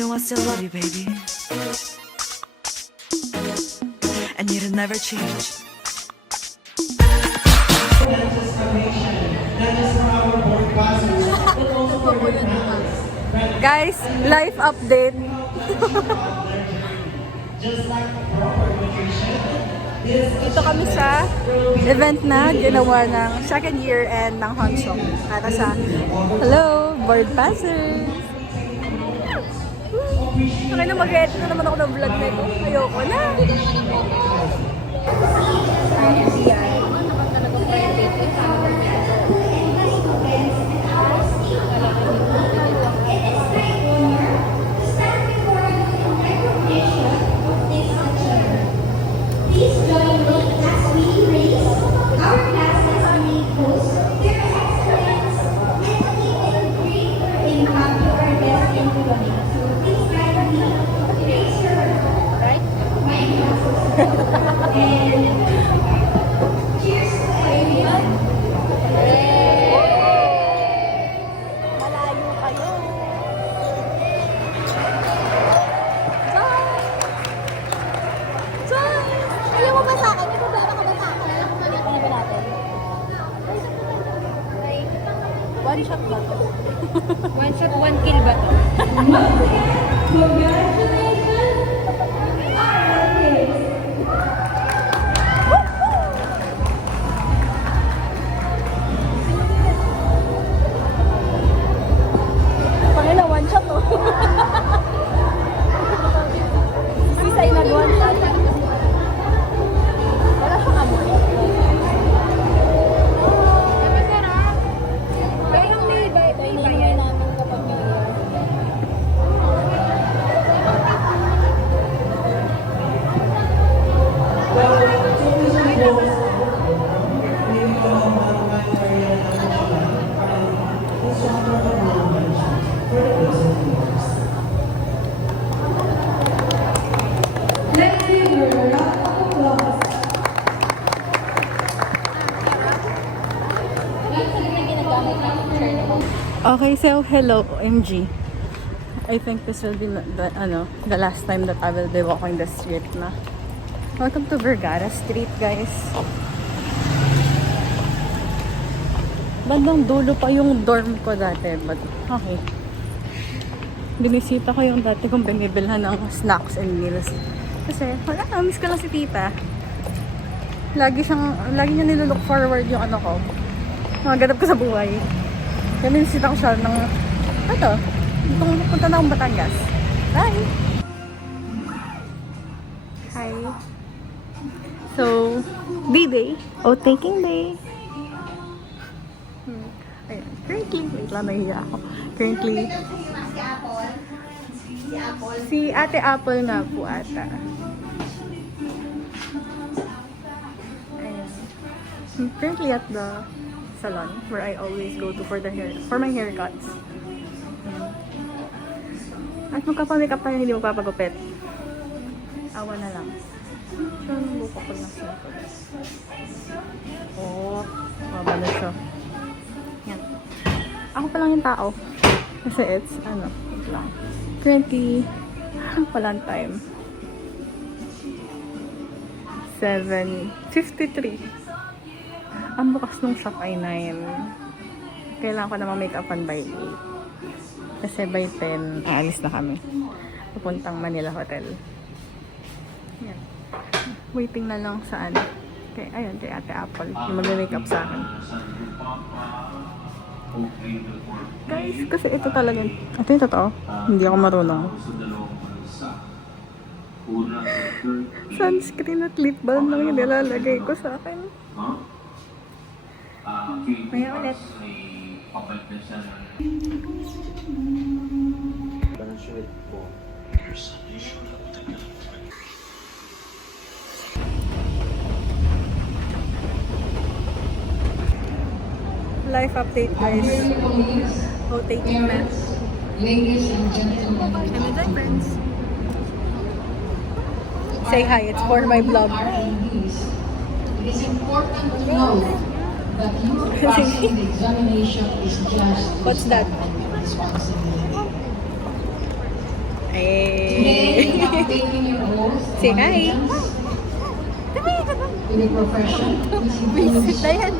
know I still love you, baby. And you'll never change. Guys, life update. Dito kami sa event na ginawa ng second year end ng Honsong. Para sa hello, board passers. Okay na, mag-edit na naman ako ng vlog na ito. Ayoko na. One shot ba to? One shot, one kill ba to? Pangina, one shot to. Sisay na one shot. Wala siyang amoy. Okay, so hello, OMG. I think this will be the last time that I will be walking the street na. Welcome to Vergara Street, guys. Bandang dulo pa yung dorm ko dati, but okay. Binisita ko yung dati kong binibilhan ng snacks and meals. Kasi, wala, miss ko lang si tita. Lagi niya nilook forward yung ano ko. Mga ganap ko sa buhay. Kaya binisita ko siya ng, itong punta na akong Batangas. Bye! Hi! So, D-Day. O, taking day. Ayan. Currently, wait lang, nahiya ako. Currently, si Ate Apple nga po ata. Ayan. Currently at the salon where I always go to for my haircuts. At magkapa-makeup tayo, hindi magpapagupit. Awa na lang. So, buko ko lang siya. Oh, maba na siya. Yan. Ako pa lang yung tao. Kasi it's, wait lang. 20, palang time. 7:53. Ang bukas nung shop ay 9. Kailangan ko naman make-upan by 8. Kasi by 10, aalis na kami. Pupuntang Manila Hotel. Yan. Waiting na lang sa kay Ate Apple. Yung mag-make-up sa akin. Guys, kasi ito talaga. Ito yung totoo. Hindi ako marunong. Sunscreen at lip balm lang yung nilalagay ko sa akin. Maya ulit. Life update, guys. Oh, taking mess. Ladies and gentlemen, I'm with my friends. Say hi, it's for my vlog. it is important to note that your passing the examination is just What's that? responsibility. Today, you have taken your oath of Say hi. allegiance to the profession, which includes Dayan.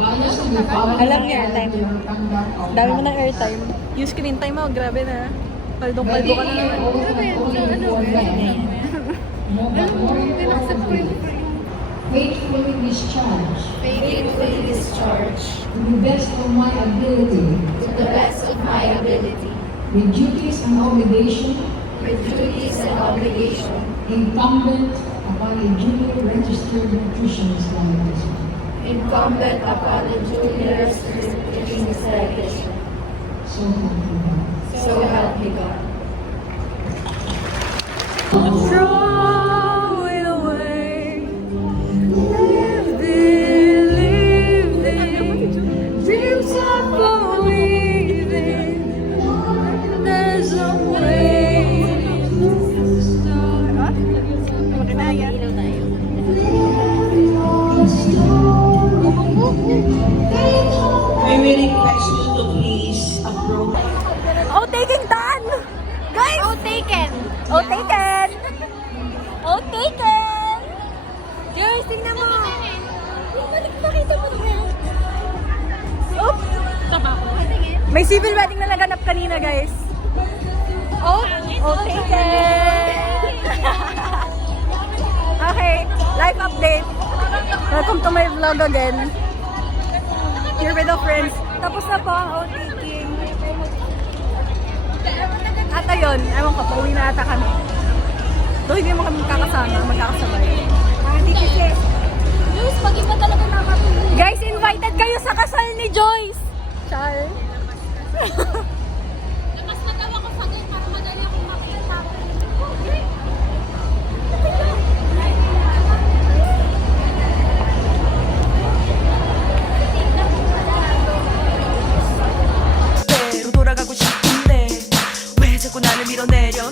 values to be followed Alam niya, and time. to your conduct of Dami mo ng practice. airtime. Yung screen time mo, grabe na. By Paldong-paldo ka na taking your naman. oath not only before men, but more importantly, faithfully discharge to the best of my ability the duties and obligation incumbent upon a junior registered nutritionist license. So help me God. Throw it away. Lived it. Dreams are believing. There's a way to start. I will request you to please approve. Oh, taking done! Guys! Oh, taken! Oh, taken! Oh, taken! Girls, tingnan mo! Nakita mo na. Oh! May civil wedding na naganap kanina, guys. Oh, taken! Okay, life update. Welcome to my vlog again. Here with the friends. Tapos na po ang outtaking. At ayun, ewan ko, pauwi na ata kami. Though hindi mo kami magkakasabay. Juice, pag-iba talaga nakatulog. Guys, invited kayo sa kasal ni Joyce! Char. Labas na daw ako sa gate para madali akong makita. 대로 돌아가고 싶은데 왜 자꾸 나를 밀어내려